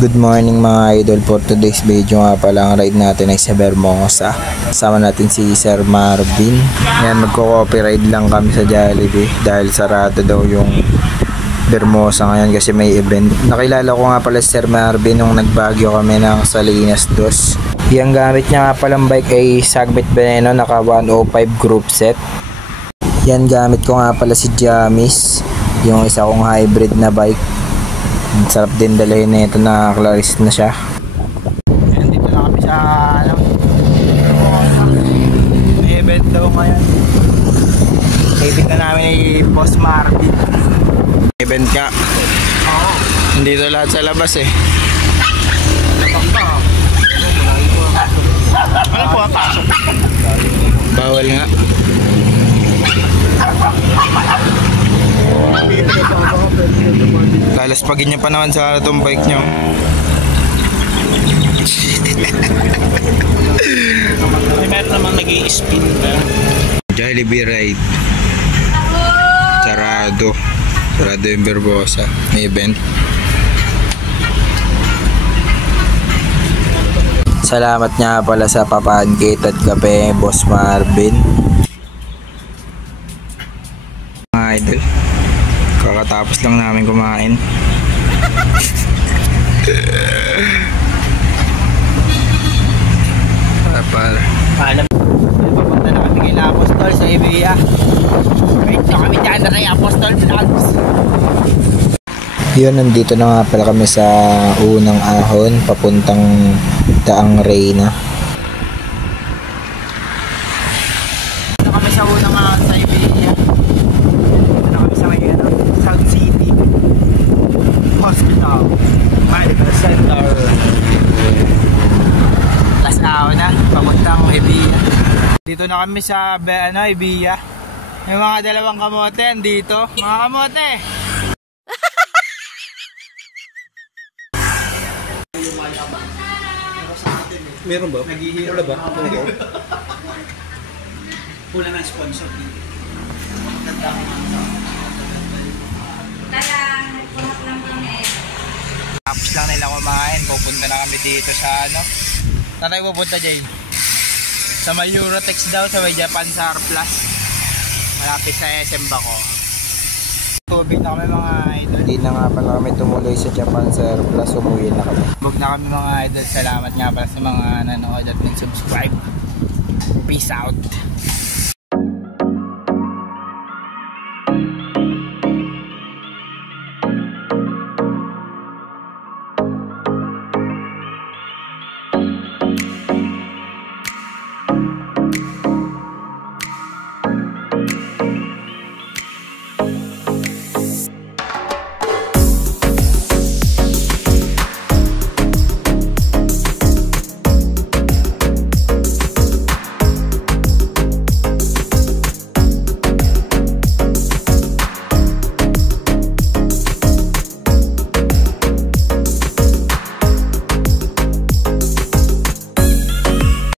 Good morning mga idol. For today's video nga pala, ang ride natin ay sa Vermosa. Kasama natin si Sir Marvin. Yan, magko-copy-ride lang kami sa Jollibee dahil sarado daw yung Vermosa ngayon kasi may event. Nakilala ko nga pala si Sir Marvin nung nagbagyo kami ng Salinas 2. Yung gamit niya nga palang bike ay Sagmit Veneno, naka 105 group set. Yan, gamit ko nga pala si Jamis, yung isa kong hybrid na bike. Ang sarap din dalhin na ito, na Claris na siya. Ayan, dito na kami sa may event daw ngayon. Taping na namin ni Boss Marvin. Event nga. Dito lahat sa labas eh. Ano po ang pasok? Bawal nga. Lalaspagin niya pa naman sa itong bike niyo. Meron namang nag-i-spin na Jollibee ride. Sarado yung Vermosa. May event. Salamat nga pala sa papancake at kape, Boss Marvin. Mga idol, kakatapos lang namin kumain. Paalam. Papunta na kami kay Apostol sa Ibiya. Wait na kami dyan na kay Apostol Vlogs. Yun, nandito na nga pala kami sa unang ahon papuntang Daang Reyna. Dito kami sa unang ahon sa Ibiya. Dito na kami sa may South City Hospital Medical Center. Last ahon na, papuntang Ibiya. Dito na kami sa Ibiya. May mga dalawang kamote dito. Mga kamote! Meron ba? Wala ba? Kulang ng sponsor dito. Tapos lang nila kumain, pupunta na kami dito sa Saan tayo pupunta, Jay? Sa may Eurotex daw, sa may Japan Surplus. Malapit sa SM Bako. Tubig na kami mga idol. Hindi na nga pala kami tumuloy sa Japan Surplus, umuwi na kami. Bug na kami mga idol. Salamat nga pala sa mga nanood at nag-subscribe. Peace out.